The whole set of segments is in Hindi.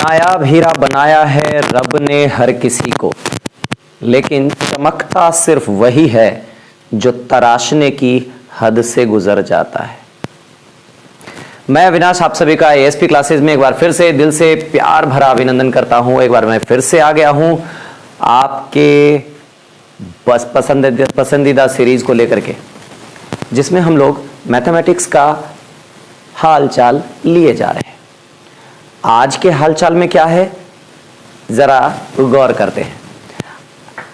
नायाब हीरा बनाया है रब ने हर किसी को, लेकिन चमकता सिर्फ वही है जो तराशने की हद से गुजर जाता है। मैं अविनाश आप सभी का एएसपी क्लासेस में एक बार फिर से दिल से प्यार भरा अभिनंदन करता हूं। एक बार मैं फिर से आ गया हूं आपके बस पसंदीदा सीरीज को लेकर के, जिसमें हम लोग मैथमेटिक्स का हाल चाल लिए जा रहे हैं। आज के हालचाल में क्या है जरा गौर करते हैं।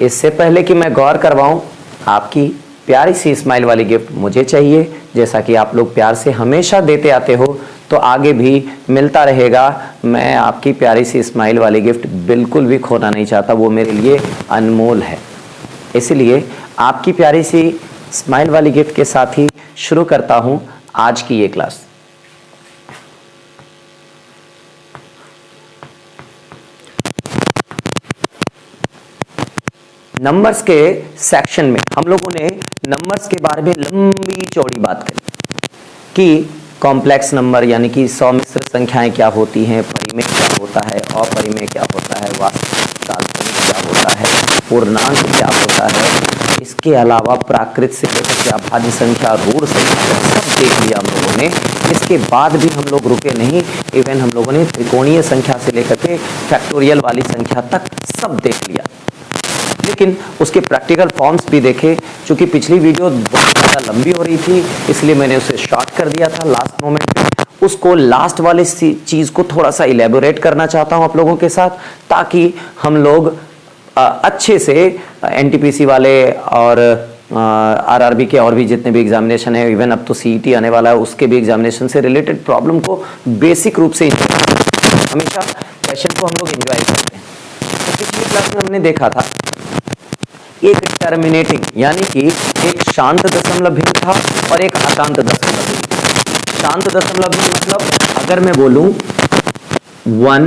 इससे पहले कि मैं गौर करवाऊं, आपकी प्यारी सी स्माइल वाली गिफ्ट मुझे चाहिए। जैसा कि आप लोग प्यार से हमेशा देते आते हो तो आगे भी मिलता रहेगा। मैं आपकी प्यारी सी स्माइल वाली गिफ्ट बिल्कुल भी खोना नहीं चाहता, वो मेरे लिए अनमोल है। इसलिए आपकी प्यारी सी स्माइल वाली गिफ्ट के साथ ही शुरू करता हूं आज की ये क्लास। नंबर्स के सेक्शन में हम लोगों ने नंबर्स के बारे में लंबी चौड़ी बात करी कि कॉम्प्लेक्स नंबर यानी कि सौमिश्र संख्याएं क्या होती हैं, परिमेय क्या होता है, अपरिमेय क्या होता है, वास्तविक काल्पनिक क्या होता है, पूर्णांक क्या होता है। इसके अलावा प्राकृत से लेकर के अभाज्य संख्या, ऋण संख्या सब देख लिया हम लोगों ने। इसके बाद भी हम लोग रुके नहीं, इवन हम लोगों ने त्रिकोणीय संख्या से लेकर के फैक्टोरियल वाली संख्या तक सब देख लिया। लेकिन उसके प्रैक्टिकल फॉर्म्स भी देखे। चूंकि पिछली वीडियो बहुत ज़्यादा लंबी हो रही थी इसलिए मैंने उसे शॉर्ट कर दिया था लास्ट मोमेंट में। उसको लास्ट वाले चीज़ को थोड़ा सा इलेबोरेट करना चाहता हूं आप लोगों के साथ, ताकि हम लोग अच्छे से एनटीपीसी वाले और आरआरबी के और भी जितने भी एग्जामिनेशन है, इवन अब तो सीईटी आने वाला है, उसके भी एग्जामिनेशन से रिलेटेड प्रॉब्लम को बेसिक रूप से हमेशा क्वेश्चन को हम लोग एंजॉय करते हैं। तो पिछली क्लास में हमने देखा था एक टर्मिनेटिंग यानी कि एक शांत दशमलव भिन्न था और एक अशांत दशमलव भिन्न। शांत दशमलव भिन्न मतलब अगर मैं बोलूं 1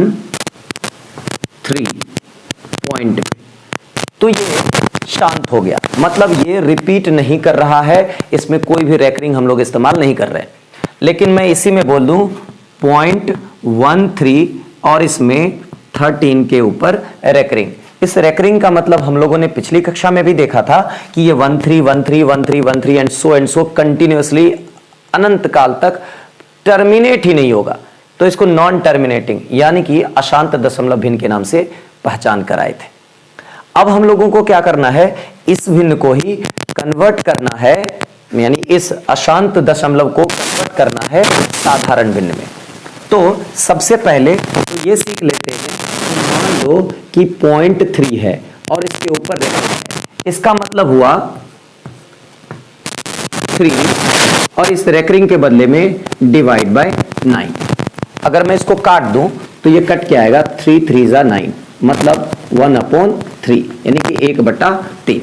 3 पॉइंट पे तो ये शांत हो गया, मतलब ये रिपीट नहीं कर रहा है, इसमें कोई भी रेकरिंग हम लोग इस्तेमाल नहीं कर रहे। लेकिन मैं इसी में बोल दूं 0.13 और इसमें 13 के ऊपर रेकरिंग। इस रेकरिंग का मतलब हम लोगों ने पिछली कक्षा में भी देखा था कि ये 1 3 1 3 1 3 1 3 एंड सो कंटिन्यूअसली अनंत काल तक टर्मिनेट ही नहीं होगा। तो इसको नॉन टर्मिनेटिंग यानी कि अशांत दशमलव भिन्न के नाम से पहचान कराए थे। अब हम लोगों को क्या करना है, इस भिन्न को ही कन्वर्ट करना है, यानी इस अशांत दशमलव को कन्वर्ट करना है साधारण भिन्न में। तो सबसे पहले तो ये सीख लेते हैं, मान लो कि 0.3 है और इसके ऊपर रेकरिंग है। इसका मतलब हुआ 3 और इस रेकरिंग के बदले में डिवाइड बाय 9। अगर मैं इसको काट दूं तो ये कट के आएगा 3 3 9, मतलब 1/3 यानी कि 1/3।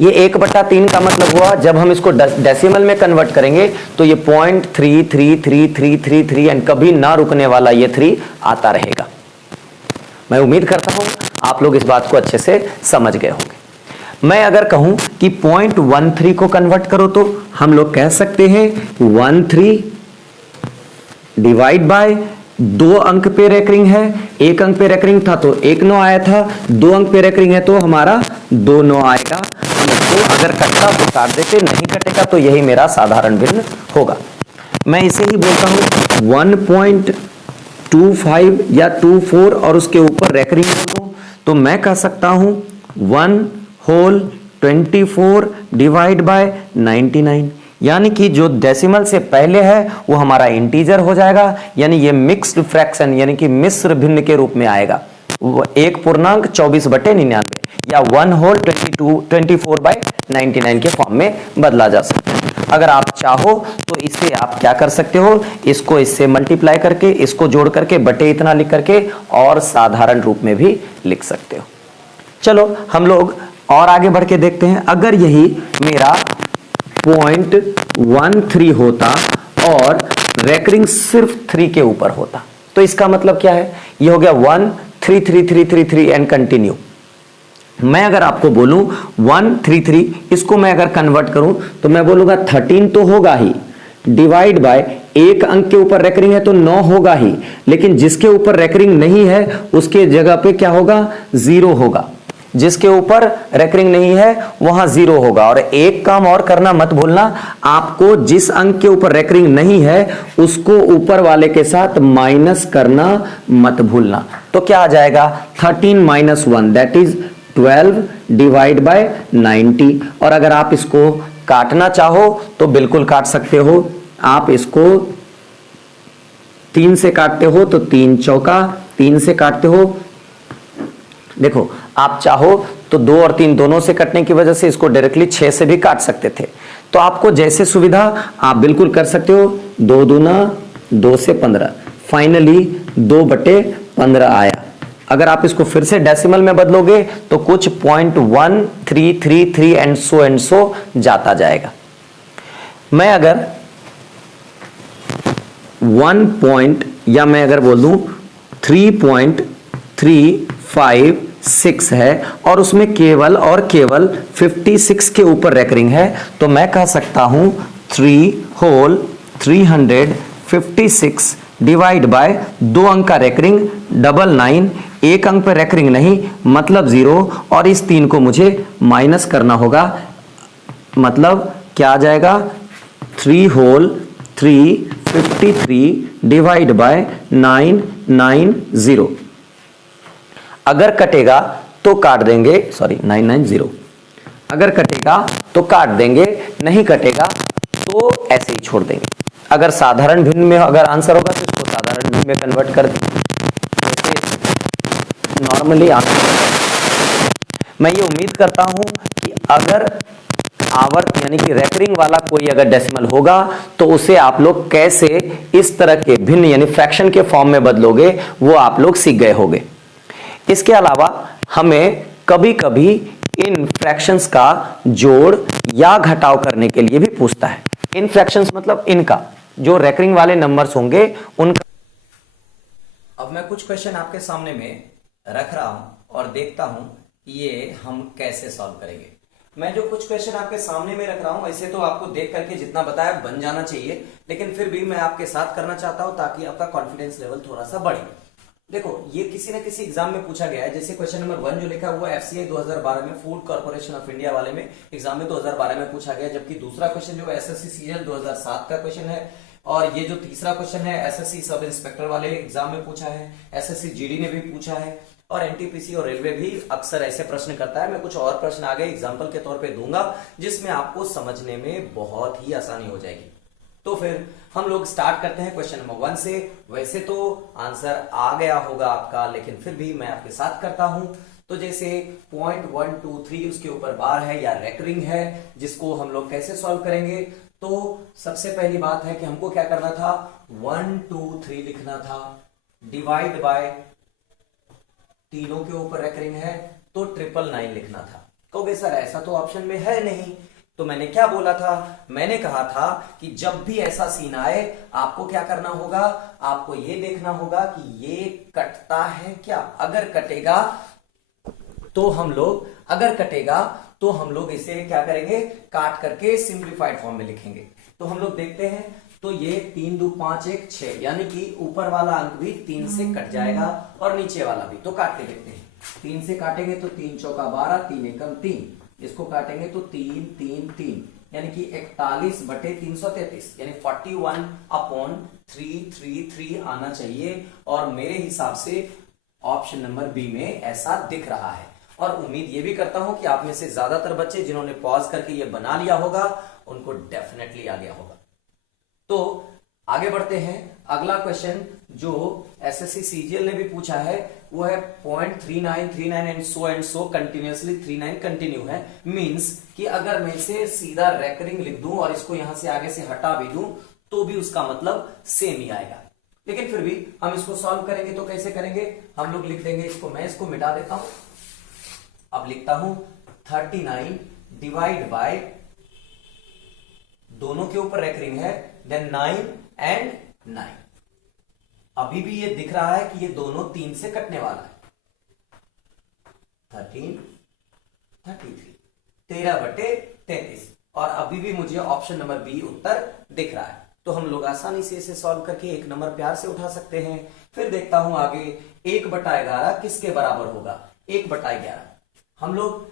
ये 1/3 का मतलब हुआ जब हम इसको डेसिमल में कन्वर्ट करेंगे तो ये 0.33333 एंड कभी ना रुकने वाला ये 3 आता रहेगा। मैं उम्मीद करता हूं आप लोग इस बात को अच्छे से समझ गए होंगे। मैं अगर कहूं कि 0.13 को कन्वर्ट करो तो हम लोग कह सकते हैं 13 डिवाइड बाय 2 अंक पे रेकरिंग है, 1 अंक पे रेकरिंग था तो 1 9 आया था, 2 अंक पे रेकरिंग है तो हमारा 2 9 आएगा। तो अगर कटता तो काट देते, नहीं कटेगा तो यही मेरा साधारण भिन्न होगा। मैं इसे ही बोलता हूं 1.25 या 24 और उसके ऊपर रेकरिंग कर दूं तो मैं कह सकता हूं 1/24 डिवाइड बाय 99, यानी कि जो डेसिमल से पहले है वो हमारा इंटीजर हो जाएगा, यानी ये मिक्स्ड फ्रैक्शन यानी कि मिश्र भिन्न के रूप में आएगा। 1.24/99 या 1/24/99 के फॉर्म में बदला जा सकता है। अगर आप चाहो तो इसे आप क्या कर सकते हो, इसको इससे मल्टीप्लाई करके, इसको जोड़ करके, बटे इतना लिख करके और साधारण रूप में भी लिख सकते हो। चलो हम लोग और आगे बढ़ के देखते हैं। अगर यही मेरा 0.13 होता और रेकरिंग सिर्फ 3 के ऊपर होता तो इसका मतलब क्या है, ये हो गया 1 3 3 3 3 3 एंड कंटिन्यू। मैं अगर आपको बोलूं 133, इसको मैं अगर कन्वर्ट करूं तो मैं बोलूंगा 13 तो होगा ही, डिवाइड बाय एक अंक के ऊपर रेकरिंग है तो 9 होगा ही, लेकिन जिसके ऊपर रेकरिंग नहीं है उसके जगह पे क्या होगा, 0 होगा। जिसके ऊपर रेकरिंग नहीं है वहां 0 होगा। और एक काम और करना मत भूलना, आपको जिस अंक के ऊपर रेकरिंग नहीं है उसको ऊपर वाले के साथ माइनस करना मत भूलना। तो क्या आ जाएगा, 13 minus 1 that is 12 divide by 90। और अगर आप इसको काटना चाहो तो बिल्कुल काट सकते हो। आप इसको 3 से काटते हो तो 3 चौका, 3 से काटते हो, देखो आप चाहो तो 2 और 3 दोनों से कटने की वजह से इसको डायरेक्टली 6 से भी काट सकते थे। तो आपको जैसे सुविधा आप बिल्कुल कर सकते हो। 2 दूना 2 से 15, फाइनली 2/15 आया। अगर आप इसको फिर से डेसिमल में बदलोगे तो कुछ 0.1333 एंड सो जाता जाएगा। मैं अगर 1 मैं अगर बोल दूं 3.356 है और उसमें केवल और केवल 56 के ऊपर रेकरिंग है, तो मैं कह सकता हूं 3 होल 356 डिवाइड बाय 2 अंक का रेकरिंग 99, एक अंक पर रेकरिंग नहीं मतलब 0, और इस 3 को मुझे माइनस करना होगा। मतलब क्या आ जाएगा, 3 होल 353 डिवाइड बाय 990। अगर कटेगा तो काट देंगे, सॉरी 990, अगर कटेगा तो काट देंगे, नहीं कटेगा तो ऐसे ही छोड़ देंगे। अगर साधारण भिन्न में अगर आंसर होगा तो इसको साधारण भिन्न में कन्वर्ट कर देंगे। नॉर्मली आंसर, मैं ये उम्मीद करता हूं कि अगर आवर्त यानी कि रेकरिंग वाला कोई अगर डेसिमल होगा तो उसे आप लोग कैसे इस तरह के भिन्न यानी फ्रैक्शन के फॉर्म में बदलोगे वो आप लोग सीख गए होंगे। इसके अलावा हमें कभी कभी इन फ्रैक्शंस का जोड़ या घटाव करने के लिए भी पूछता है। इन फ्रैक्शंस मतलब इनका जो रेकरिंग वाले नंबर्स होंगे उनका। अब मैं कुछ क्वेश्चन आपके सामने में रख रहा हूं और देखता हूं ये हम कैसे सॉल्व करेंगे। मैं जो कुछ क्वेश्चन आपके सामने में रख रहा हूं ऐसे तो आपको देख करके जितना बताया बन जाना चाहिए, लेकिन फिर भी मैं आपके साथ करना चाहता हूं ताकि आपका कॉन्फिडेंस लेवल थोड़ा सा बढ़े। देखो ये किसी न किसी एग्जाम में पूछा गया है। जैसे क्वेश्चन नंबर 1 जो लिखा हुआ है एफसीआई 2012 में, फूड कॉर्पोरेशन ऑफ इंडिया वाले में एग्जाम में 2012 में पूछा गया, जबकि दूसरा क्वेश्चन जो एसएससी सीजीएल 2007 का क्वेश्चन है, और ये जो तीसरा क्वेश्चन है एसएससी सब इंस्पेक्टर वाले एग्जाम में पूछा है, एसएससी जीडी ने भी पूछा है, और एनटीपीसी और रेलवे भी अक्सर ऐसे प्रश्न करता है। मैं कुछ और प्रश्न आगे एग्जाम्पल के तौर पे दूंगा जिसमें आपको समझने में बहुत ही आसानी हो जाएगी। तो फिर हम लोग स्टार्ट करते हैं क्वेश्चन नंबर 1 से। वैसे तो आंसर आ गया होगा आपका, लेकिन फिर भी मैं आपके साथ करता हूं। तो जैसे 0.123 उसके ऊपर बार है या रेकरिंग है, जिसको हम लोग कैसे सॉल्व करेंगे। तो सबसे पहली बात है कि हमको क्या करना था, 1 2 3 लिखना था, डिवाइड बाय तीनों के ऊपर रेकरिंग है तो 999 लिखना था। कहोगे सर ऐसा तो ऑप्शन में है नहीं, तो मैंने क्या बोला था, मैंने कहा था कि जब भी ऐसा सीन आए आपको क्या करना होगा, आपको ये देखना होगा कि ये कटता है क्या। अगर कटेगा तो हम लोग इसे क्या करेंगे, काट करके सिंप्लीफाइड फॉर्म में लिखेंगे। तो हम लोग देखते हैं, तो ये 3 2 5 1 6 यानी कि ऊपर वाला अंक भी 3 से कट जाएगा और नीचे वाला भी। तो काट के देखते हैं, 3 से काटेंगे तो 3 चौका 12, 3 एकम 3, इसको काटेंगे तो 3 3 3 यानी कि 41/333 यानी 41/333 आना चाहिए। और मेरे हिसाब से ऑप्शन नंबर बी में ऐसा दिख रहा है। और उम्मीद ये भी करता हूं कि आप में से ज्यादातर बच्चे जिन्होंने पॉज करके ये बना लिया होगा उनको डेफिनेटली आ गया होगा। तो आगे बढ़ते हैं। अगला क्वेश्चन जो एसएससी सीजीएल ने भी पूछा है वो है 0.3939 एंड सो कंटिन्यूअसली 39 कंटिन्यू है। मींस कि अगर मैं इसे सीधा रेकरिंग लिख दूं और इसको यहां से आगे से हटा भी दूं तो भी उसका मतलब सेम ही आएगा। लेकिन फिर भी हम इसको सॉल्व करेंगे तो कैसे करेंगे, हम लोग लिख देंगे इसको, मैं इसको मिटा देता हूं। अब लिखता हूं 39 डिवाइड बाय दोनों के ऊपर रेकरिंग है, देन 9 एंड 9। अभी भी ये दिख रहा है कि ये दोनों 3 से कटने वाला है। 13 33 13/33 और अभी भी मुझे ऑप्शन नंबर बी उत्तर दिख रहा है। तो हम लोग आसानी से इसे सॉल्व करके एक नंबर प्यार से उठा सकते हैं। फिर देखता हूं आगे 1/11 किसके बराबर होगा। 1/11 हम लोग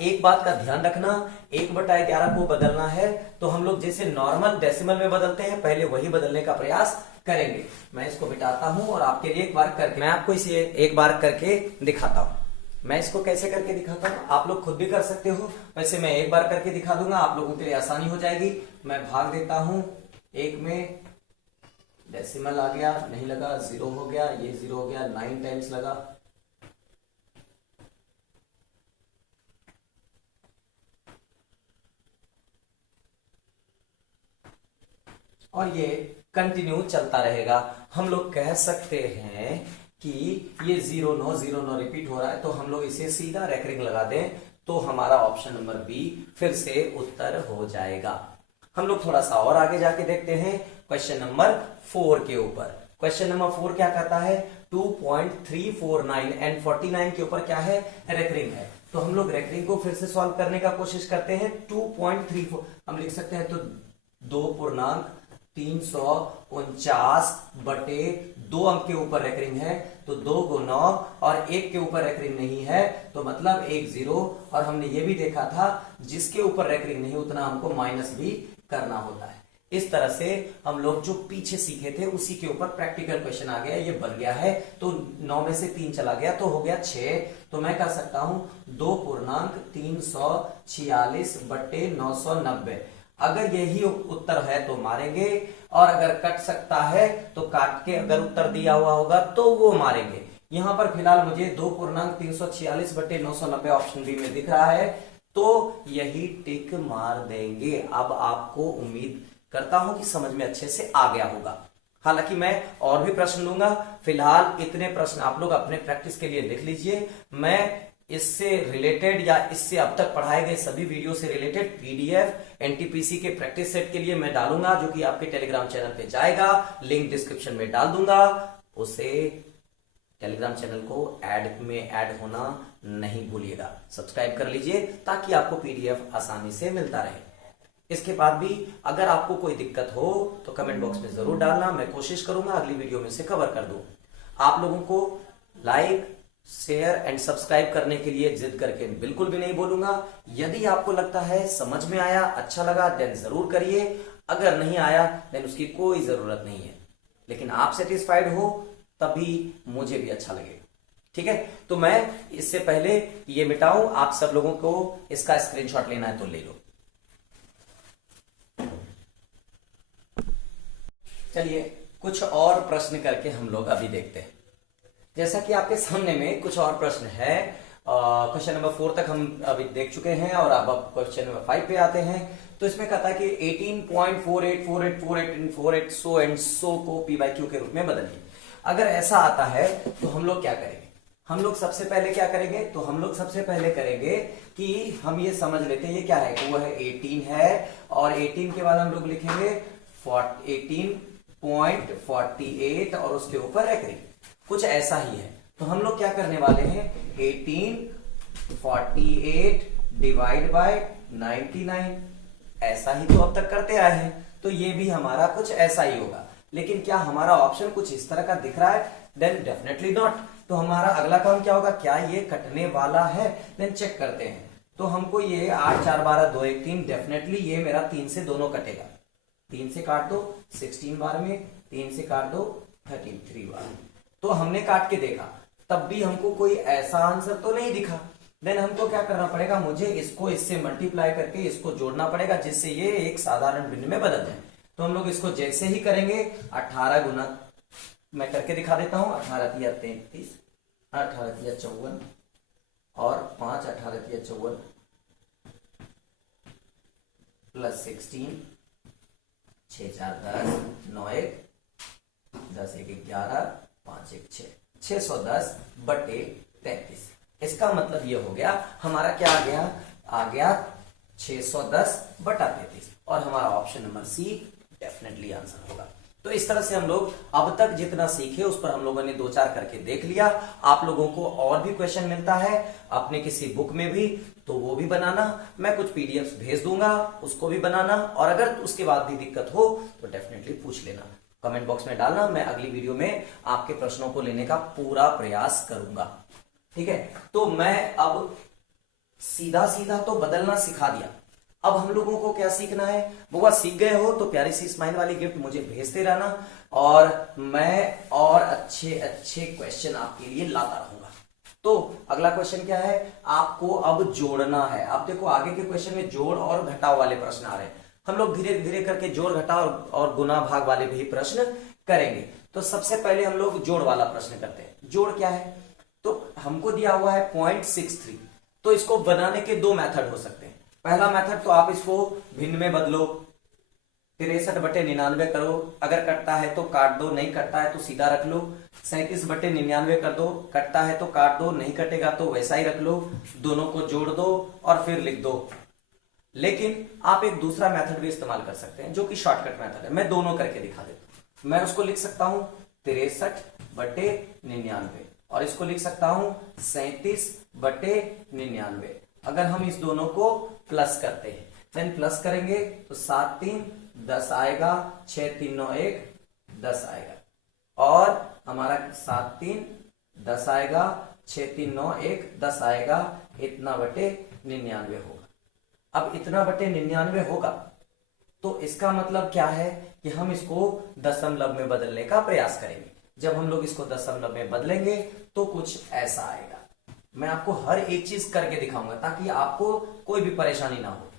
एक बात का ध्यान रखना, 1/11 को बदलना है तो हम लोग जैसे नॉर्मल डेसिमल में बदलते हैं पहले वही बदलने का प्रयास करेंगे। मैं इसको मिटाता हूं और आपके लिए मैं आपको इसे एक बार करके दिखाता हूं। मैं इसको कैसे करके दिखाता हूं आप लोग खुद भी कर सकते हो, वैसे मैं एक बार करके दिखा दूंगा, आप लोगों के लिए आसानी हो जाएगी। मैं भाग देता हूं, एक में डेसिमल आ गया, नहीं लगा, 0 हो गया, ये 0 हो गया, 9 टाइम्स लगा, और ये कंटिन्यू चलता रहेगा। हम लोग कह सकते हैं कि ये 0 रिपीट हो रहा है, तो हम लोग इसे सीधा रेकरिंग लगा दें तो हमारा ऑप्शन नंबर बी फिर से उत्तर हो जाएगा। हम लोग थोड़ा सा और आगे जाके देखते हैं क्वेश्चन नंबर 4 के ऊपर। क्वेश्चन नंबर 4 क्या कहता है, 2.349 एंड 49 के ऊपर क्या है, रेकरिंग है। तो हम लोग रेकरिंग को फिर से सॉल्व करने का कोशिश करते हैं। 2.34 हम लिख सकते हैं, तो 2.349 बटे 2 अंक के ऊपर रेकरिंग है, तो 2 को 9 और 1 के ऊपर रेकरिंग नहीं है, तो मतलब 1 0। और हमने ये भी देखा था जिसके ऊपर रेकरिंग नहीं उतना हमको माइनस भी करना होता है। इस तरह से हम लोग जो पीछे सीखे थे उसी के ऊपर प्रैक्टिकल क्वेश्चन आ गया, ये बन गया है। तो 9 में से 3 चला गया तो हो गया 6। तो मैं कह सकता हूं 2.346 बटे 990। अगर यही उत्तर है तो मारेंगे, और अगर कट सकता है तो काट के अगर उत्तर दिया हुआ होगा तो वो मारेंगे। यहां पर फिलहाल मुझे 2.346 बटे 990 ऑप्शन बी में दिख रहा है, तो यही टिक मार देंगे। अब आपको उम्मीद करता हूं कि समझ में अच्छे से आ गया होगा। हालांकि मैं और भी प्रश्न लूंगा, फिलहाल इतने प्रश्न आप लोग अपने प्रैक्टिस के लिए लिख लीजिए। मैं इससे रिलेटेड या इससे अब तक पढ़ाए गए सभी वीडियो से रिलेटेड पीडीएफ एनटीपीसी के प्रैक्टिस सेट के लिए मैं डालूंगा, जो कि आपके टेलीग्राम चैनल पे जाएगा, लिंक डिस्क्रिप्शन में डाल दूंगा। उसे टेलीग्राम चैनल को ऐड होना नहीं भूलिएगा, सब्सक्राइब कर लीजिए ताकि आपको पीडीएफ आसानी से मिलता रहे। इसके बाद भी अगर आपको कोई दिक्कत हो तो कमेंट बॉक्स में जरूर डालना, मैं कोशिश करूंगा अगली वीडियो में से कवर कर दूं। आप लोगों को लाइक, शेयर एंड सब्सक्राइब करने के लिए जिद करके बिल्कुल भी नहीं बोलूंगा। यदि आपको लगता है समझ में आया, अच्छा लगा, देन जरूर करिए। अगर नहीं आया देन उसकी कोई जरूरत नहीं है, लेकिन आप सेटिस्फाइड हो तभी मुझे भी अच्छा लगेगा। ठीक है, तो मैं इससे पहले ये मिटाऊं, आप सब लोगों को इसका स्क्रीनशॉट लेना है तो ले लो। चलिए कुछ और प्रश्न करके हम लोग अभी देखते हैं। जैसा कि आपके सामने में कुछ और प्रश्न है, क्वेश्चन नंबर 4 तक हम अभी देख चुके हैं और अब क्वेश्चन नंबर 5 पे आते हैं। तो इसमें कहता है कि 18.484848 सो एंड सो को पी बाई क्यू के रूप में बदलिए। अगर ऐसा आता है तो हम लोग क्या करेंगे, हम लोग सबसे पहले क्या करेंगे, तो हम लोग सबसे पहले करेंगे कि हम ये समझ लेते हैं ये क्या है, वो है 18 है, और 18 के बाद हम लोग लिखेंगे 18.48 और उसके ऊपर रेकरिंग, कुछ ऐसा ही है। तो हम लोग क्या करने वाले हैं, 1848 डिवाइड बाय 99, ऐसा ही तो अब तक करते आए हैं, तो ये भी हमारा कुछ ऐसा ही होगा। लेकिन क्या हमारा ऑप्शन कुछ इस तरह का दिख रहा है, देन डेफिनेटली नॉट। तो हमारा अगला काम क्या होगा, क्या ये कटने वाला है, देन चेक करते हैं। तो हमको ये 8 4 12 2 1 3, डेफिनेटली ये मेरा 3 से दोनों कटेगा। 3 से काट दो 16 बार में, 3 से काट दो 33 बार में। तो हमने काट के देखा, तब भी हमको कोई ऐसा आंसर तो नहीं दिखा। देन हमको क्या करना पड़ेगा, मुझे इसको इससे मल्टीप्लाई करके इसको जोड़ना पड़ेगा, जिससे ये एक साधारण भिन्न में बदल जाए। तो हम लोग इसको जैसे ही करेंगे 18 गुना, मैं करके दिखा देता हूं, 18 तिया 33, 18 तिया 54 और 5 18 तिया 54 प्लस 16, 6 4 10, 9 1 10 1 11, 5 1 6, 610 बटे 33। इसका मतलब ये हो गया, हमारा क्या आ गया 610 बटा 33, और हमारा option number C definitely answer होगा। तो इस तरह से हम लोग अब तक जितना सीखे उस पर हम लोगों ने 2-4 करके देख लिया। आप लोगों को और भी क्वेश्चन मिलता है अपने किसी बुक में भी, तो वो भी बनाना, मैं कुछ पीडीएफ भेज दूंगा, उसको भी बनाना, और अगर उसके बाद भी दिक्कत हो तो डेफिनेटली पूछ लेना, कमेंट बॉक्स में डालना। मैं अगली वीडियो में आपके प्रश्नों को लेने का पूरा प्रयास करूंगा। ठीक है, तो मैं अब सीधा सीधा तो बदलना सिखा दिया, अब हम लोगों को क्या सीखना है? बुआ सीख गए हो तो प्यारी सी स्माइल वाली गिफ्ट मुझे भेजते रहना, और मैं और अच्छे अच्छे क्वेश्चन आपके लिए लाता रहूंगा। तो अगला क्वेश्चन क्या है? आपको अब जोड़ना है। अब देखो आगे के क्वेश्चन में जोड़ और घटाव वाले प्रश्न आ रहे हैं, हम लोग धीरे धीरे करके जोड़ घटाव और गुना भाग वाले भी प्रश्न करेंगे। तो सबसे पहले हम लोग जोड़ वाला प्रश्न करते हैं। जोड़ क्या है? तो हमको दिया हुआ है 0.63, तो इसको बनाने के 2 मेथड हो सकते हैं। पहला मेथड तो आप इसको भिन्न में बदलो, 63/99 करो, अगर कटता है तो काट दो, नहीं कटता है तो सीधा रख लो। 37/99 कर दो, कटता है तो काट दो, नहीं कटेगा तो वैसा ही रख लो, दोनों को जोड़ दो और फिर लिख दो। लेकिन आप एक दूसरा मेथड भी इस्तेमाल कर सकते हैं जो कि शॉर्टकट मेथड है, मैं दोनों करके दिखा देता हूं। मैं उसको लिख सकता हूं 63/99 और इसको लिख सकता हूं 37/99। अगर हम इस दोनों को प्लस करते हैं, देन प्लस करेंगे तो 7 3 10 आएगा, 6 3 9 1 10 आएगा, और हमारा 7 3 10 आएगा, 6 3 9 1 10 आएगा, इतना बटे 99 होगा। अब इतना बटे 99 होगा तो इसका मतलब क्या है कि हम इसको दशमलव में बदलने का प्रयास करेंगे। जब हम लोग इसको दशमलव में बदलेंगे तो कुछ ऐसा आएगा। मैं आपको हर एक चीज करके दिखाऊंगा ताकि आपको कोई भी परेशानी ना हो।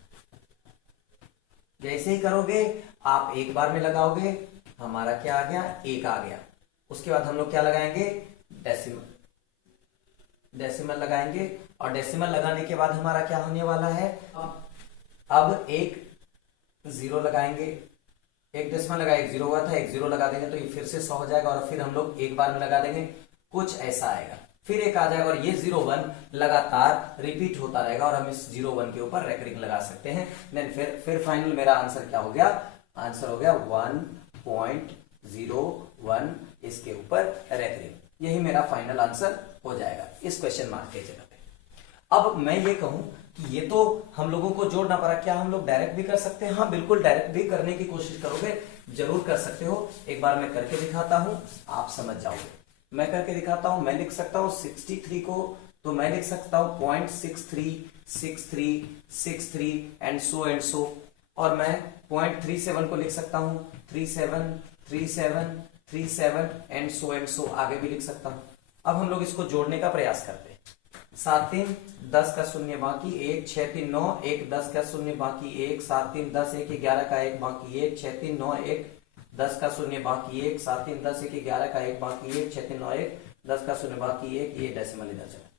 जैसे ही करोगे आप एक बार में लगाओगे, हमारा क्या आ गया? 1 आ गया। उसके बाद हम लोग क्या लगाएंगे? डेसिमल लगाएंगे, और डेसिमल लगाने के बाद हमारा क्या होने वाला है? अब एक 0 लगाएंगे, एक डेसिमल लगा, एक 0 हुआ था, एक 0 लगा देंगे तो ये फिर से 100 हो जाएगा, और फिर हम लोग एक बार में लगा देंगे, कुछ ऐसा आएगा। फिर एक आ जाएगा और ये 0 1 लगातार रिपीट होता रहेगा, और हम इस 0 1 के ऊपर रेकरिंग लगा सकते हैं। देन फिर फाइनल मेरा आंसर क्या हो गया? आंसर हो गया 1.01 इसके ऊपर रेकरिंग। यही मेरा फाइनल आंसर हो जाएगा इस क्वेश्चन मार्क के जगह पे। अब मैं ये कहूं कि ये तो हम लोगों को जोड़ना पड़ा, क्या हम लोग डायरेक्ट भी कर सकते हैं? हाँ बिल्कुल, डायरेक्ट भी करने की कोशिश करोगे जरूर कर सकते हो। एक बार मैं करके दिखाता हूं, आप समझ जाओगे। मैं करके दिखाता हूं। मैं लिख सकता हूं 63 को, तो मैं लिख सकता हूं 0.63 63 63 एंड सो, और मैं 0.37 को लिख सकता हूं 37 37 37 एंड सो आगे भी लिख सकता हूं। अब हम लोग इसको जोड़ने का प्रयास करते हैं। 7 3 10 का शून्य बाकी 1, 6 3 9 1 10 का शून्य बाकी 1, 7 3 10 1 11 का 1 बाकी 1, 6 3 9 1 10 का शून्य बाकी 1, 7 3 10 1 11 का 1 बाकी 1, 6 3 9 1 10 का शून्य बाकी 1, ये डेसिमल इधर चला।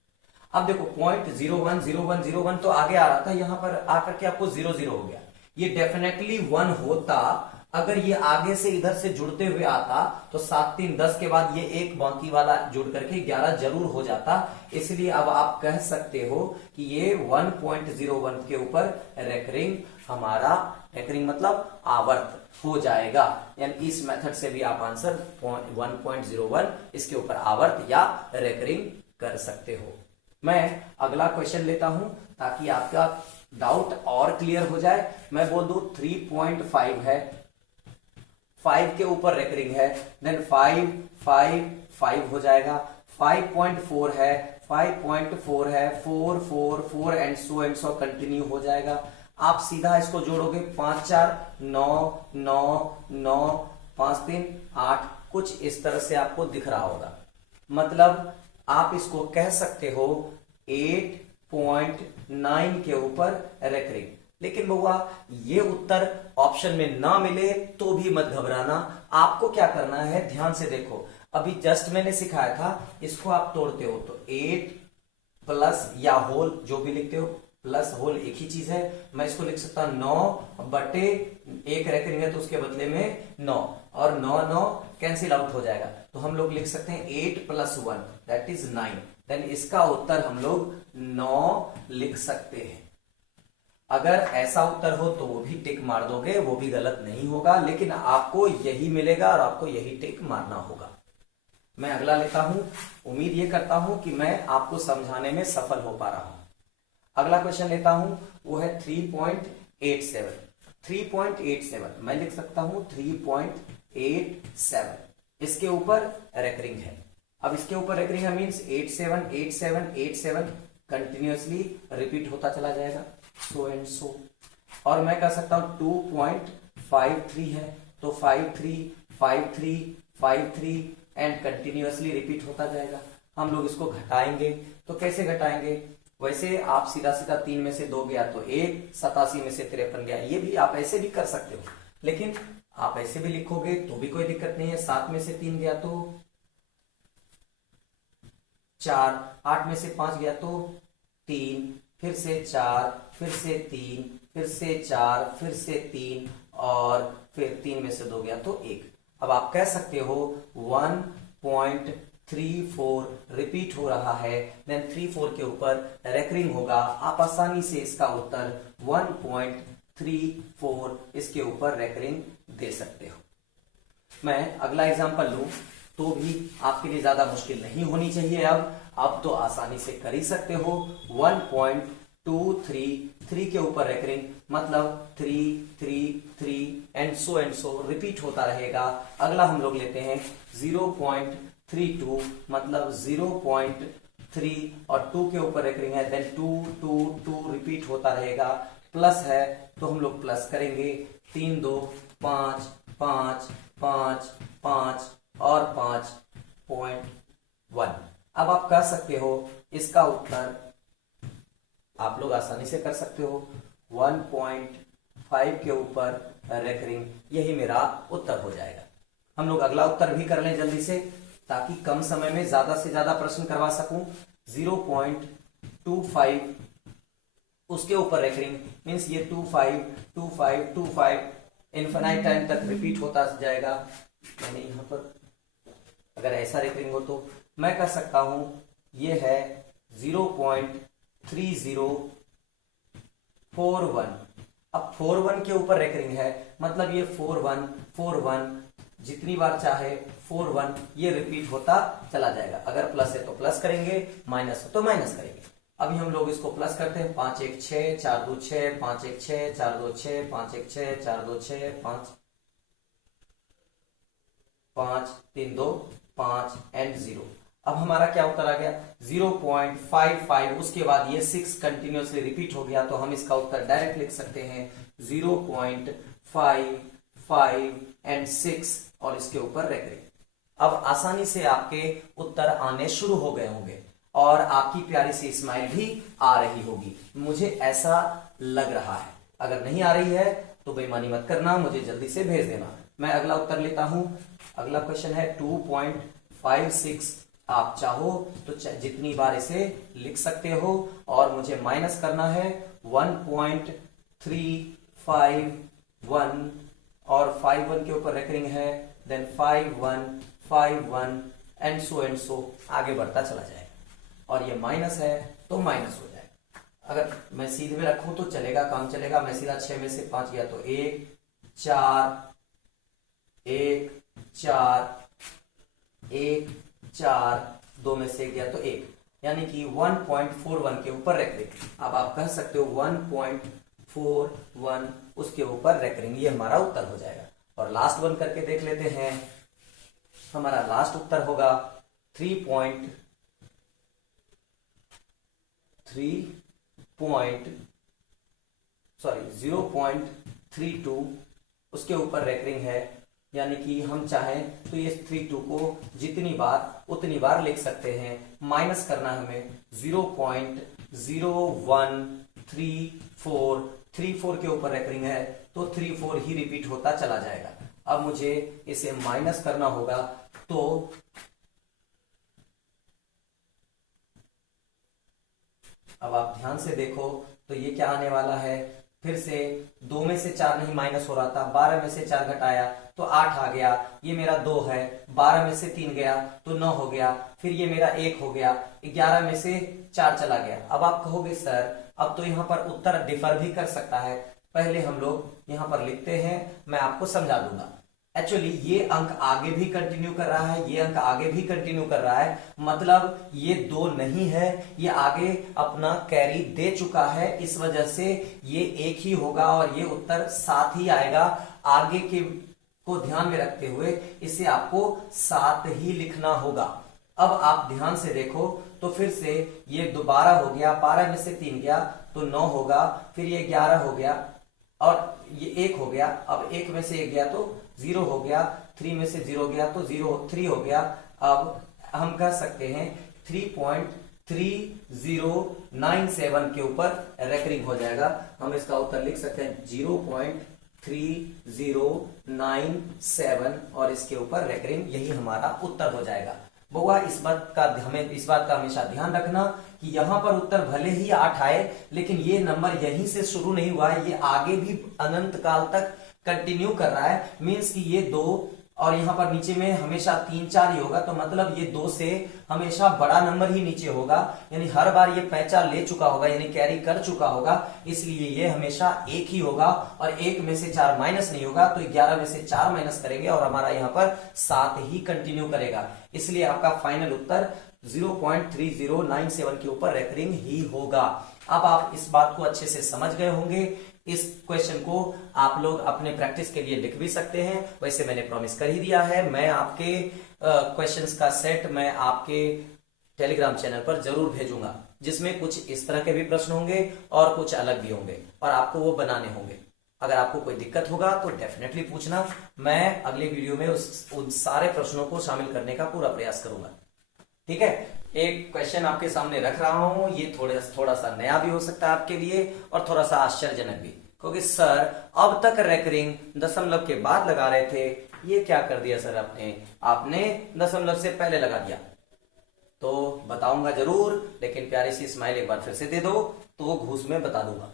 अब देखो 0.01 तो आगे आ रहा था, यहां पर आकर के आपको 0 0 हो गया। ये डेफिनेटली 1 होता अगर ये आगे से इधर से जुड़ते हुए आता, तो 7 3 10 के बाद ये एक बाकी वाला जुड़ करके 11 जरूर हो जाता। इसलिए अब आप कह सकते हो कि ये 1.01 के ऊपर रेकरिंग, हमारा रेकरिंग मतलब आवर्त हो जाएगा। यानी इस मेथड से भी आप आंसर 1.01 इसके ऊपर आवर्त या रेकरिंग कर सकते हो। मैं अगला क्वेश्चन लेता हूं ताकि आपका डाउट और क्लियर हो जाए। मैं बोल दूं 3.5 है, 5 के ऊपर रेकरिंग है, देन 5 5 5 हो जाएगा। 5.4 है, 5.4 है, 4 4 4 एंड सो कंटिन्यू हो जाएगा। आप सीधा इसको जोड़ोगे 5 4 9 9 9 5 3 8, कुछ इस तरह से आपको दिख रहा होगा। मतलब आप इसको कह सकते हो 8.9 के ऊपर रेकरिंग। लेकिन बउआ ये उत्तर ऑप्शन में ना मिले तो भी मत घबराना। आपको क्या करना है, ध्यान से देखो। अभी जस्ट मैंने सिखाया था, इसको आप तोड़ते हो तो 8 प्लस या होल जो भी लिखते हो, प्लस होल एक ही चीज है। मैं इसको लिख सकता हूं 9 बटे एक रेकरिंग है तो उसके बदले में 9, और 9 9 कैंसिल आउट हो जाएगा, तो हम लोग लिख सकते हैं 8 + 1 दैट इज 9। देन इसका उत्तर हम लोग 9 लिख सकते हैं। अगर ऐसा उत्तर हो तो वो भी टिक मार दोगे, वो भी गलत नहीं होगा, लेकिन आपको यही मिलेगा और आपको यही टिक मारना होगा। मैं अगला लेता हूं। उम्मीद ये करता हूं कि मैं आपको समझाने में सफल हो पा रहा हूं। अगला क्वेश्चन लेता हूं, वो है 3.87। 3.87 मैं लिख सकता हूं 3.87। इसके ऊपर रेकरिंग है। अब इसके ऊपर रेकरिंग है मीन्स 87 87 87 कंटिन्यूअसली रिपीट होता चला जाएगा, सो एंड सो। और मैं कह सकता हूं 2.53 है तो 53 53 53 एंड कंटिन्यूअसली रिपीट होता जाएगा। हम लोग इसको घटाएंगे तो कैसे घटाएंगे? वैसे आप सीधा सीधा 3 में से 2 गया तो 1, 87 में से 53 गया, ये भी आप ऐसे भी कर सकते हो, लेकिन आप ऐसे भी लिखोगे तो भी कोई दिक्कत नहीं है। 7 में से 3 गया तो 4, 8 में से 5 गया तो 3, फिर से 4, फिर से 3, फिर से 4, फिर से 3 और फिर 3 में से 2 गया तो 1। अब आप कह सकते हो 1.34 रिपीट हो रहा है, देन 34 के ऊपर रेकरिंग होगा। आप आसानी से इसका उत्तर 1.34 इसके ऊपर रेकरिंग दे सकते हो। मैं अगला एग्जांपल लूं तो भी आपके लिए ज्यादा मुश्किल नहीं होनी चाहिए। अब तो आसानी से कर ही सकते हो। 1.233 के ऊपर रेकरिंग मतलब 3 3 3 एंड सो रिपीट होता रहेगा। अगला हम लोग लेते हैं 0.32 मतलब 0.3 और 2 के ऊपर रेकरिंग है, देन 2 2 2 रिपीट होता रहेगा। प्लस है तो हम लोग प्लस करेंगे, 3 2 5 5 5 5 और 5.1। अब आप कह सकते हो इसका उत्तर आप लोग आसानी से कर सकते हो 1.5 के ऊपर रेकरिंग, यही मेरा उत्तर हो जाएगा। हम लोग अगला उत्तर भी कर लें जल्दी से ताकि कम समय में ज्यादा से ज्यादा प्रश्न करवा सकूं। 0.25 उसके ऊपर रेकरिंग मीन्स ये 25 25 25 इनफाइनाइट टाइम तक रिपीट होता जाएगा। मैंने यहां पर अगर ऐसा रेकरिंग हो तो मैं कह सकता हूं ये है 0.3041। अब 41 के ऊपर रेकरिंग है मतलब ये 41 41 जितनी बार चाहे 41 ये रिपीट होता चला जाएगा। अगर प्लस है तो प्लस करेंगे, माइनस है तो माइनस करेंगे। अभी हम लोग इसको प्लस करते हैं, 5 1 6 4 2 6 5 1 6 4 2 6 5 1 6 4 2 6 5 5 3 2 5 एंड 0। अब हमारा क्या उत्तर आ गया 0.55। उसके बाद ये 6 कंटिन्यूअसली रिपीट हो गया तो हम इसका उत्तर डायरेक्ट लिख सकते हैं 0.55 एंड 6 और इसके ऊपर रेकरिंग। अब आसानी से आपके उत्तर आने शुरू हो गए होंगे और आपकी प्यारी सी स्माइल भी आ रही होगी, मुझे ऐसा लग रहा है। अगर नहीं आ रही है तो बेईमानी मत करना, मुझे जल्दी से भेज देना। मैं अगला उत्तर लेता हूं। अगला क्वेश्चन है 2.56। आप चाहो तो जितनी बार इसे लिख सकते हो और मुझे माइनस करना है 1.351 और 51 के ऊपर रेकरिंग है, देन 51 51 एंड सो आगे बढ़ता चला जाएगा। और ये माइनस है तो माइनस हो जाएगा। अगर मैं सीधे में रखूं तो चलेगा, काम चलेगा। मैं सीधा 6 में से 5 गया तो 1 4 1 4 1 4 2 में से गया तो 1, यानी कि 1.41 के ऊपर रेकरिंग। अब आप कह सकते हो 1.41 उसके ऊपर रेकरिंग, ये हमारा उत्तर हो जाएगा। और लास्ट वन करके देख लेते हैं। हमारा लास्ट उत्तर होगा 0.32 उसके ऊपर रेकरिंग है, यानी कि हम चाहें तो ये 32 को जितनी बार उतनी बार लिख सकते हैं। माइनस करना हमें 0.0134 34 के ऊपर रेकरिंग है तो 34 ही रिपीट होता चला जाएगा। अब मुझे इसे माइनस करना होगा तो अब आप ध्यान से देखो तो ये क्या आने वाला है, फिर से 2 में से 4 नहीं माइनस हो रहा था, 12 में से 4 घटाया तो 8 आ गया। ये मेरा 2 है, 12 में से 3 गया तो 9 हो गया, फिर ये मेरा 1 हो गया, 11 में से 4 चला गया। अब आप कहोगे सर अब तो यहाँ पर उत्तर डिफर भी कर सकता है, पहले हम लोग यहाँ पर लिखते हैं, मैं आपको समझा दूंगा। एक्चुअली ये अंक आगे भी कंटिन्यू कर रहा है, ये अंक आगे भी कंटिन्यू कर रहा है, मतलब ये 2 नहीं है, ये आगे अपना कैरी दे चुका है, इस वजह से ये 1 ही होगा और ये उत्तर 7 ही आएगा। आगे के को ध्यान में रखते हुए इसे आपको 7 ही लिखना होगा। अब आप ध्यान से देखो तो फिर से ये दोबारा हो गया, 12 में से 3 गया तो 9 होगा, फिर ये 11 हो गया और ये 1 हो गया, अब 1 में से 1 गया तो 0 हो गया, 3 में से 0 गया तो 3 हो गया। अब हम कह सकते हैं 3.3097 के ऊपर रेकरिंग हो जाएगा। हम इसका उत्तर लिख सकते हैं 0.3097 और इसके ऊपर रेकरिंग, यही हमारा उत्तर हो जाएगा। बउआ इस बात का हमेशा ध्यान रखना कि यहां पर उत्तर भले ही 8 आए, लेकिन ये नंबर यहीं से शुरू नहीं हुआ है, ये आगे भी अनंत काल तक कंटिन्यू कर रहा है। मींस कि ये 2 और यहां पर नीचे में हमेशा 3 4 ही होगा, तो मतलब ये 2 से हमेशा बड़ा नंबर ही नीचे होगा, यानी हर बार ये पैंचा ले चुका होगा, यानी कैरी कर चुका होगा, इसलिए ये हमेशा 1 ही होगा और 1 में से 4 माइनस नहीं होगा, तो 11 में से 4 माइनस करेंगे और हमारा यहाँ पर 7 ही कंटिन्यू करेगा। इसलिए आपका फाइनल उत्तर 0.3097 के ऊपर रेकरिंग ही होगा। अब आप इस बात को अच्छे से समझ गए होंगे। इस क्वेश्चन को आप लोग अपने प्रैक्टिस के लिए लिख भी सकते हैं, वैसे मैंने प्रॉमिस कर ही दिया है, मैं आपके क्वेश्चंस का सेट मैं आपके टेलीग्राम चैनल पर जरूर भेजूंगा, जिसमें कुछ इस तरह के भी प्रश्न होंगे और कुछ अलग भी होंगे और आपको वो बनाने होंगे। अगर आपको कोई दिक्कत होगा तो डेफिनेटली पूछना, मैं अगले वीडियो में उन सारे प्रश्नों को शामिल करने का पूरा प्रयास करूंगा। ठीक है, एक क्वेश्चन आपके सामने रख रहा हूं, ये थोड़ा सा नया भी हो सकता है आपके लिए और थोड़ा सा आश्चर्यजनक भी, क्योंकि सर अब तक रेकरिंग दशमलव के बाद लगा रहे थे, ये क्या कर दिया सर आपने दशमलव से पहले लगा दिया। तो बताऊंगा जरूर, लेकिन प्यारी सी स्माइल एक बार फिर से दे दो तो घूस में बता दूंगा।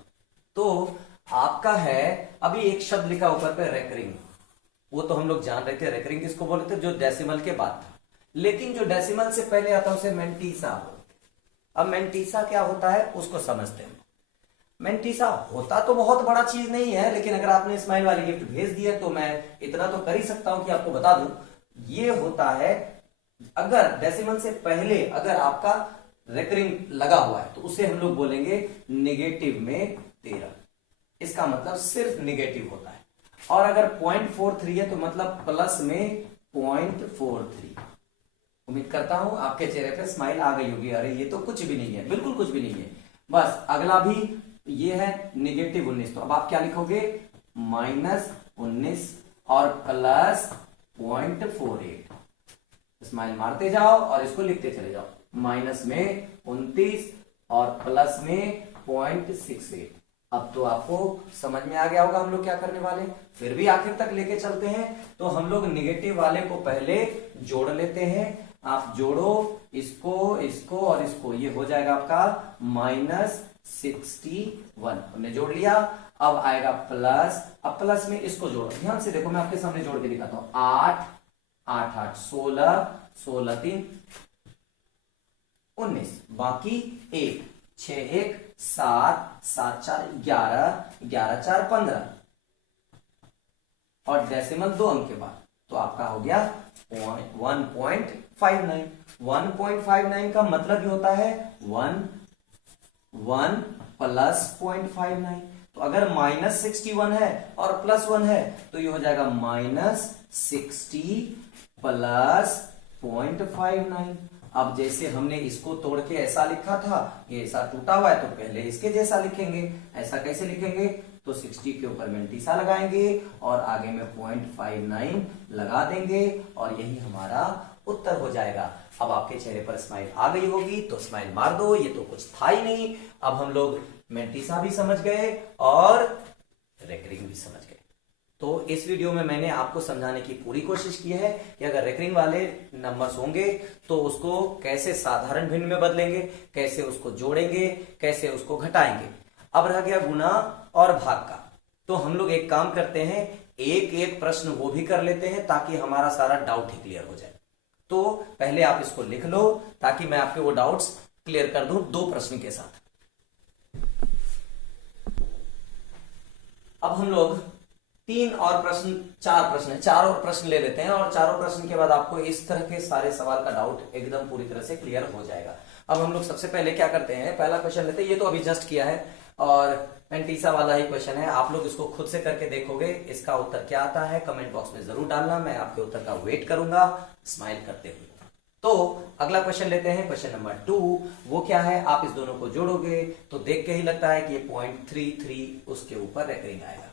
तो आपका है अभी एक शब्द लिखा ऊपर पे रेकरिंग, वो तो हम लोग जान रहे थे रेकरिंग किसको बोलते थे, जो डेसिमल के बाद था, लेकिन जो डेसिमल से पहले आता है उसे मेंटीसा बोलते। अब मेंटीसा क्या होता है उसको समझते हैं। मेंटीसा होता तो बहुत बड़ा चीज नहीं है, लेकिन अगर आपने स्माइल वाली गिफ्ट भेज दी है तो मैं इतना तो कर ही सकता हूं कि आपको बता दूं। ये होता है अगर डेसिमल से पहले अगर आपका रेकरिंग लगा हुआ है तो उसे हम लोग बोलेंगे नेगेटिव में 13, इसका मतलब सिर्फ नेगेटिव होता है। और अगर 0.43 है तो मतलब प्लस में 0.43। उम्मीद करता हूं आपके चेहरे पे स्माइल आ गई होगी, अरे ये तो कुछ भी नहीं है, बिल्कुल कुछ भी नहीं है। बस अगला भी ये है नेगेटिव 19, तो अब आप क्या लिखोगे -19 और प्लस 0.48। स्माइल मारते जाओ और इसको लिखते चले जाओ, माइनस में 29 और प्लस में 0.68। अब तो आपको समझ में आ गया होगा हम लोग क्या करने वाले, फिर भी आखिर तक लेके चलते हैं। तो हम लोग निगेटिव वाले को पहले जोड़ लेते हैं, आप जोड़ो इसको इसको और इसको, ये हो जाएगा आपका -61, हमने जोड़ लिया। अब आएगा प्लस, अब प्लस में इसको जोड़ो, ध्यान से देखो मैं आपके सामने जोड़ के दिखाता हूं, 8 8 8 16 16 3 19, बाकी 1 6 1 7 7 4 11 11 4 15 और डेसिमल 2 अंक के बाद, तो आपका हो गया 1.59। 1.59 का मतलब ही होता है 1 प्लस 0.59। तो अगर -61 है और +1 है तो ये हो जाएगा -60 प्लस 0.59। अब जैसे हमने इसको तोड़ के ऐसा लिखा था, ये ऐसा टूटा हुआ है तो पहले इसके जैसा लिखेंगे। ऐसा कैसे लिखेंगे, तो 60 के ऊपर मेंटीसा लगाएंगे और आगे में 0.59 लगा देंगे और यही हमारा उत्तर हो जाएगा। अब आपके चेहरे पर स्माइल आ गई होगी तो स्माइल मार दो, ये तो कुछ था ही नहीं। अब हम लोग मेंटीसा भी समझ गए और रेकरिंग भी समझ गए। तो इस वीडियो में मैंने आपको समझाने की पूरी कोशिश की है कि अगर रेकरिंग वाले नंबर्स होंगे तो उसको कैसे साधारण भिन्न में बदलेंगे, कैसे उसको जोड़ेंगे, कैसे उसको घटाएंगे। अब रह गया गुणा और भाग का, तो हम लोग एक काम करते हैं, एक एक प्रश्न वो भी कर लेते हैं ताकि हमारा सारा डाउट ही क्लियर हो जाए। तो पहले आप इसको लिख लो ताकि मैं आपके वो डाउट्स क्लियर कर दूं 2 प्रश्न के साथ। अब हम लोग 3 और प्रश्न, 4 प्रश्न है, 4 और प्रश्न ले लेते हैं और चारों प्रश्न के बाद आपको इस तरह के सारे सवाल का डाउट एकदम पूरी तरह से क्लियर हो जाएगा। अब हम लोग सबसे पहले क्या करते हैं, पहला क्वेश्चन लेते हैं। ये तो अभी जस्ट किया है और पेंटीसा वाला ही क्वेश्चन है। आप लोग इसको खुद से करके देखोगे, इसका उत्तर क्या आता है कमेंट बॉक्स में जरूर डालना, मैं आपके उत्तर का वेट करूंगा स्माइल करते हुए। तो अगला क्वेश्चन लेते हैं, क्वेश्चन नंबर 2। वो क्या है, आप इस दोनों को जोड़ोगे तो देख के ही लगता है कि ये 0.33 उसके ऊपर रेकरिंग आएगा,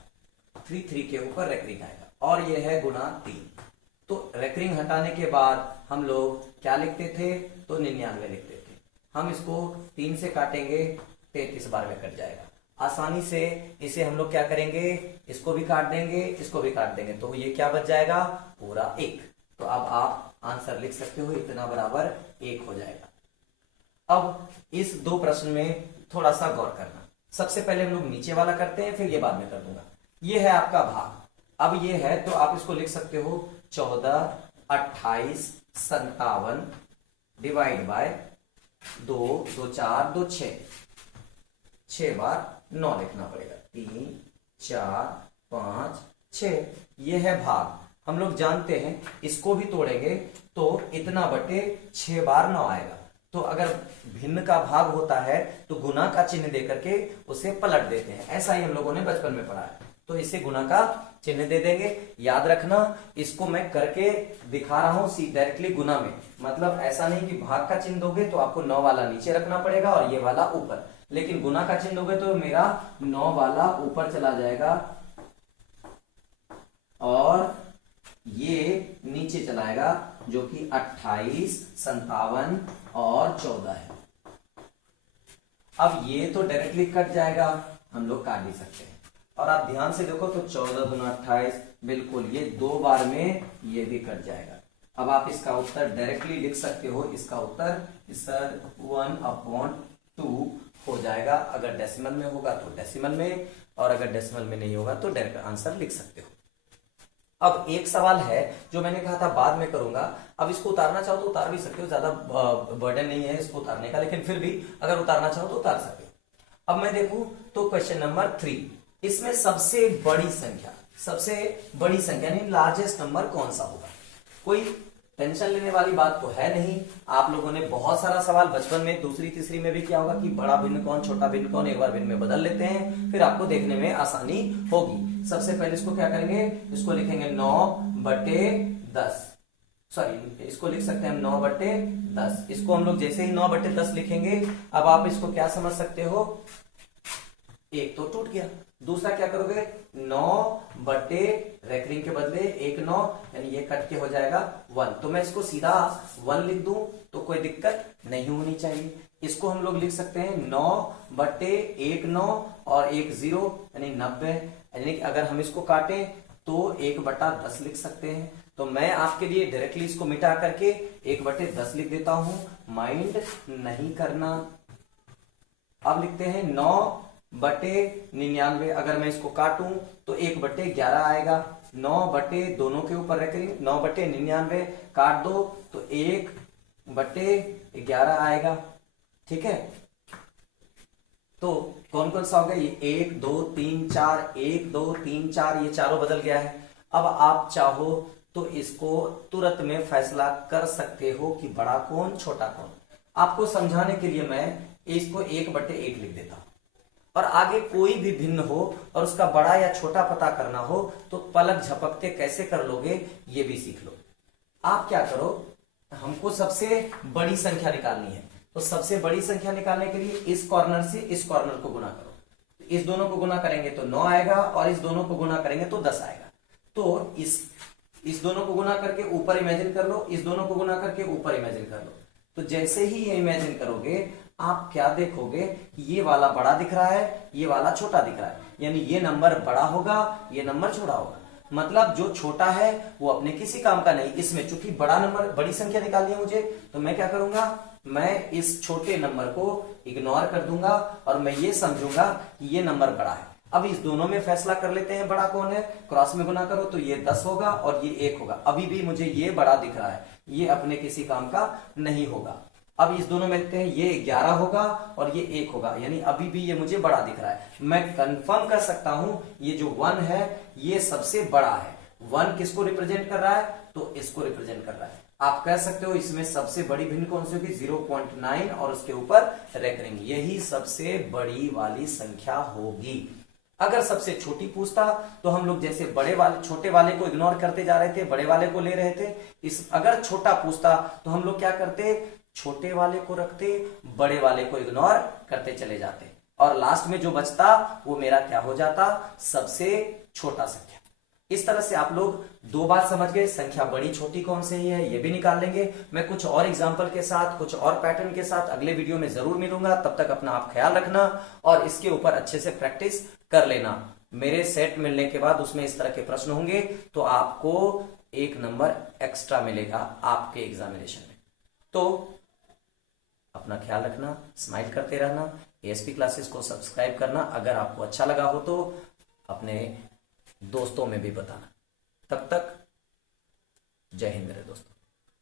33 के ऊपर रेकरिंग आएगा और ये है गुना 3। तो रेकरिंग हटाने के बाद हम लोग क्या लिखते थे, तो 99 लिखते थे। हम इसको 3 से काटेंगे 33 बार में कट जाएगा। आसानी से इसे हम लोग क्या करेंगे, इसको भी काट देंगे, इसको भी काट देंगे, तो ये क्या बच जाएगा, पूरा 1। तो अब आप आंसर लिख सकते हो, इतना बराबर 1 हो जाएगा। अब इस 2 प्रश्न में थोड़ा सा गौर करना। सबसे पहले हम लोग नीचे वाला करते हैं, फिर ये बाद में कर दूंगा। ये है आपका भाग। अब ये है तो आप इसको लिख सकते हो 14, 28, 57 डिवाइड बाय 2, 2 4, 2 6, 6 बार 9 लिखना पड़ेगा। 3, 4, 5, 6, ये है भाग। हम लोग जानते हैं इसको भी तोड़ेंगे तो इतना बटे 6 बार 9 आएगा। तो अगर भिन्न का भाग होता है तो गुना का चिन्ह देकर के उसे पलट देते हैं, ऐसा ही हम लोगों ने बचपन में पढ़ा है। तो इसे गुना का चिन्ह दे देंगे। याद रखना, इसको मैं करके दिखा रहा हूं डायरेक्टली गुना में, मतलब ऐसा नहीं कि भाग का चिन्ह दोगे तो आपको 9 वाला नीचे रखना पड़ेगा और ये वाला ऊपर, लेकिन गुना का चिन्ह दोगे तो मेरा 9 वाला ऊपर चला जाएगा और ये नीचे चलाएगा, जो कि 28, 57 और 14 है। अब ये तो डायरेक्टली कट जाएगा, हम लोग काट भी सकते हैं। और आप ध्यान से देखो तो 14 दूना 28, बिल्कुल ये 2 बार में ये भी कट जाएगा। अब आप इसका उत्तर डायरेक्टली लिख सकते हो, इसका उत्तर सर 1/2 हो जाएगा। अगर डेसिमल में होगा तो डेसिमल में, और अगर डेसिमल में नहीं होगा तो डायरेक्ट आंसर लिख सकते हो। अब एक सवाल है जो मैंने कहा था बाद में करूंगा, अब इसको उतारना चाहो तो उतार भी सकते हो, ज्यादा बर्डन नहीं है इसको उतारने का, लेकिन फिर भी अगर उतारना चाहो तो उतार सकते हो। अब मैं देखूं तो क्वेश्चन नंबर 3, इसमें सबसे बड़ी संख्या यानी लार्जेस्ट नंबर कौन सा होगा। कोई टेंशन लेने वाली बात तो है नहीं। आप लोगों ने बहुत सारा सवाल बचपन में दूसरी तीसरी में भी किया होगा कि बड़ा भिन्न कौन, छोटा भिन्न कौन, एक बार भिन्न में बदल लेते हैं, फिर आपको देखने में आसानी होगी। सबसे पहले इसको क्या करेंगे, इसको लिखेंगे 9/10, सॉरी इसको लिख सकते हैं हम 9/10। इसको हम लोग जैसे ही 9/10 लिखेंगे, अब आप इसको क्या समझ सकते हो, एक तो टूट गया। दूसरा क्या करोगे, 9 रेकरिंग के बदले 1 9, यानी ये कट के हो जाएगा 1। तो मैं इसको सीधा 1 लिख दूं तो कोई दिक्कत नहीं होनी चाहिए। इसको हम लोग लिख सकते हैं 9/1 9 और 1 0 यानी 90, यानी कि अगर हम इसको काटें तो 1/10 लिख सकते हैं। तो मैं आपके लिए डायरेक्टली इसको मिटा करके 1/10 लिख देता हूं, माइंड नहीं करना। अब लिखते हैं 9/99, अगर मैं इसको काटूं तो 1/11 आएगा। 9 दोनों के ऊपर रेकरिंग, 9/99 काट दो तो 1/11 आएगा। ठीक है, तो कौन कौन सा हो गया, ये 1 2 3 4, 1 2 3 4, ये चारों बदल गया है। अब आप चाहो तो इसको तुरंत में फैसला कर सकते हो कि बड़ा कौन छोटा कौन। आपको समझाने के लिए मैं इसको 1/1 लिख देता हूं, और आगे कोई भी भिन्न हो और उसका बड़ा या छोटा पता करना हो तो पलक झपकते कैसे कर लोगे ये भी सीख लो। आप क्या करो, हमको सबसे बड़ी संख्या निकालनी है, तो सबसे बड़ी संख्या निकालने के लिए इस कॉर्नर से इस कॉर्नर को गुना करो। इस दोनों को गुना करेंगे तो 9 आएगा और इस दोनों को गुना करेंगे तो 10 आएगा। तो इस दोनों को गुना करके ऊपर इमेजिन कर लो, इस दोनों को गुना करके ऊपर इमेजिन कर लो। तो जैसे ही ये इमेजिन करोगे आप क्या देखोगे, ये वाला बड़ा दिख रहा है, ये वाला छोटा दिख रहा है, यानी ये नंबर बड़ा होगा, ये नंबर छोटा होगा। मतलब जो छोटा है वो अपने किसी काम का नहीं। इसमें चूंकि बड़ा नंबर, बड़ी संख्या निकालनी है मुझे, तो मैं क्या करूंगा, मैं इस छोटे नंबर को इग्नोर कर दूंगा और मैं ये समझूंगा कि ये नंबर बड़ा है। अब इस दोनों में फैसला कर लेते हैं बड़ा कौन है, क्रॉस में गुना करो तो ये 10 होगा और ये 1 होगा। अभी भी मुझे ये बड़ा दिख रहा है, ये अपने किसी काम का नहीं होगा। अब इस दोनों में देखते हैं, ये 11 होगा और ये 1 होगा, यानी अभी भी ये मुझे बड़ा दिख रहा है। मैं कंफर्म कर सकता हूं ये जो 1 है ये सबसे बड़ा है। 1 किसको रिप्रेजेंट कर रहा है, तो इसको रिप्रेजेंट कर रहा है। आप कह सकते हो इसमें सबसे बड़ी भिन्न कौन सी होगी, 0.9 और उसके ऊपर रेकरिंग, यही सबसे बड़ी वाली संख्या होगी। अगर सबसे छोटी पूछता तो हम लोग जैसे बड़े वाले छोटे वाले को इग्नोर करते जा रहे थे, बड़े वाले को ले रहे थे। इस अगर छोटा पूछता तो हम लोग क्या करते, छोटे वाले को रखते, बड़े वाले को इग्नोर करते चले जाते, और लास्ट में जो बचता वो मेरा क्या हो जाता, सबसे छोटा संख्या। इस तरह से आप लोग दो बात समझ गए, संख्या बड़ी छोटी कौन सी है ये भी निकाल लेंगे। मैं कुछ और एग्जांपल के साथ, कुछ और पैटर्न के साथ अगले वीडियो में जरूर मिलूंगा। तब तक अपना आप ख्याल रखना और इसके ऊपर अच्छे से प्रैक्टिस कर लेना। मेरे सेट मिलने के बाद उसमें इस तरह के प्रश्न होंगे तो आपको 1 नंबर एक्स्ट्रा मिलेगा आपके एग्जामिनेशन में। तो अपना ख्याल रखना, स्माइल करते रहना, एएसपी क्लासेस को सब्सक्राइब करना। अगर आपको अच्छा लगा हो तो अपने दोस्तों में भी बताना। तब तक